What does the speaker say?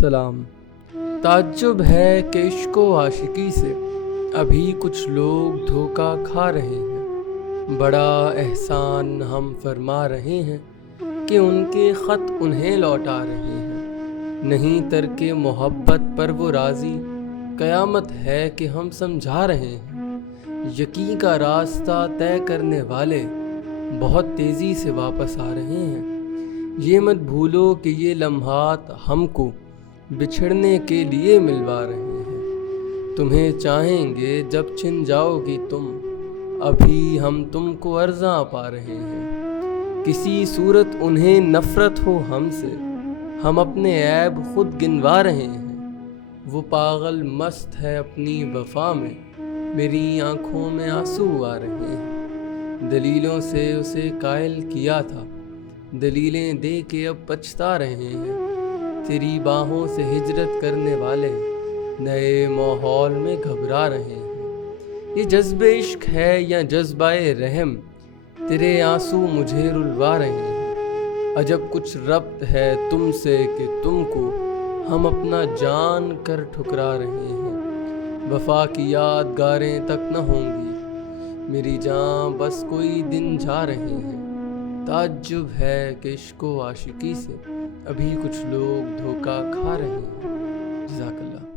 सलाम। ताज्जुब है कि इश्क व आशिकी से अभी कुछ लोग धोखा खा रहे हैं। बड़ा एहसान हम फरमा रहे हैं कि उनके ख़त उन्हें लौटा रहे हैं। नहीं तरके मोहब्बत पर वो राज़ी, क़यामत है कि हम समझा रहे हैं। यकीन का रास्ता तय करने वाले बहुत तेज़ी से वापस आ रहे हैं। ये मत भूलो कि ये लम्हात हमको बिछड़ने के लिए मिलवा रहे हैं। तुम्हें चाहेंगे जब छिन जाओगी तुम, अभी हम तुमको अर्ज़ां पा रहे हैं। किसी सूरत उन्हें नफ़रत हो हमसे, हम अपने ऐब खुद गिनवा रहे हैं। वो पागल मस्त है अपनी वफ़ा में, मेरी आँखों में आंसू आ रहे हैं। दलीलों से उसे कायल किया था, दलीलें दे के अब पछता रहे हैं। तेरी बाहों से हिजरत करने वाले नए माहौल में घबरा रहे हैं। ये जज्बे इश्क है या जज्बाए रहम, तेरे आंसू मुझे रुलवा रहे हैं। अजब कुछ रब्त है तुमसे कि तुमको हम अपना जान कर ठुकरा रहे हैं। वफा की यादगारें तक न होंगी, मेरी जान बस कोई दिन जा रहे हैं। ताज्जुब है कि इश्क व आशिकी से अभी कुछ लोग धोखा खा रहे हैं। जज़ाकल्लाह।